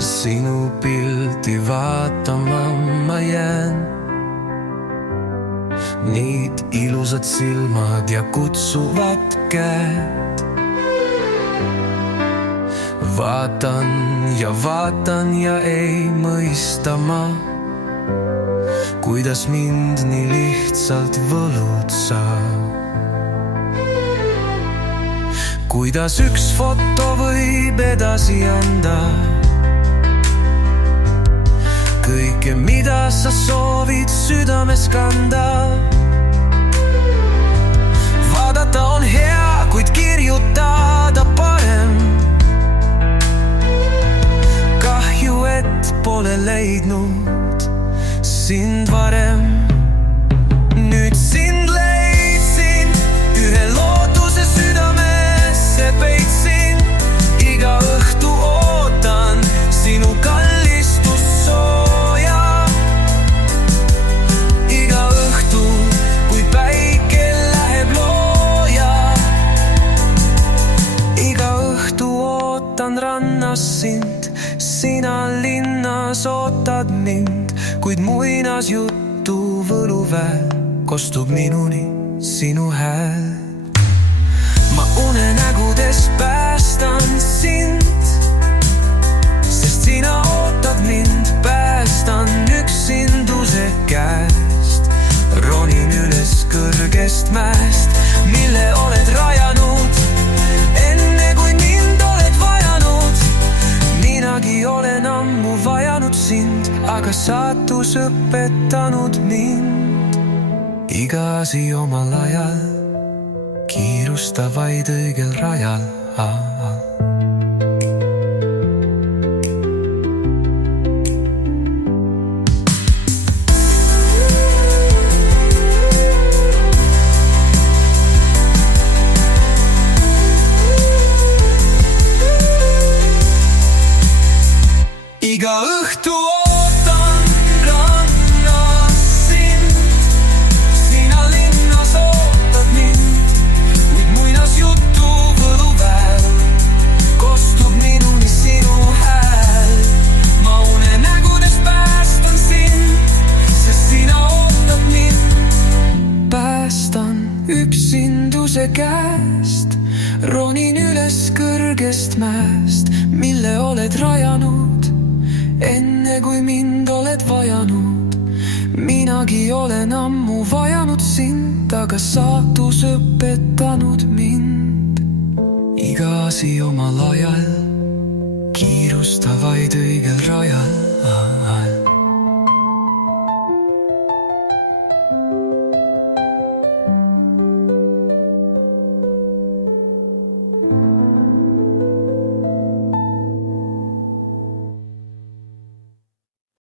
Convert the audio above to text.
sinu pilti vaatama ma jään. Need ilusad silmad ja kutsuvad käed. Vaatan ja ei mõista ma, kuidas mind nii lihtsalt võlud saab. Kuidas üks foto võib edasi anda kõike, mida sa soovid südames kanda. Vaadata on hea, kuid kirjutada parem. Kahju, et pole leidnud sind varem. Nüüd sind leidsin, ühe lootuse südamesse peitsin. Iga õhtu ootan sinu kallistus sooja. Iga õhtu, kui päike läheb looja. Iga õhtu ootan rannas sind, sina linnas ootad mind, kuid muinasjutu võluväe kostub minuni sinu hääl. Ma unenägudes päästan sind, sest sina ootad mind. Päästan üksinduse käest, ronin üles kõrgest mäest, mille oled rajanud enne, kui mind oled vajanud. Minagi olen ammu vajanud sind, aga saatus õpetanud mind. Iga asi omal ajal, kiirusta vaid õigel rajal. Iga õhtu ootan rannas sind, sina linnas ootad mind, kuid muinasjutu võluväel kostub minuni sinu hääl. Ma unenägudes päästan sind, sest sina ootad mind. Päästan üksinduse käest, ronin üles kõrgest mäest, mille oled rajanud enne, kui mind oled vajanud. Minagi olen ammu vajanud sind, aga saatus õpetanud mind. Iga asi omal ajal, kiirusta vaid õigel rajal.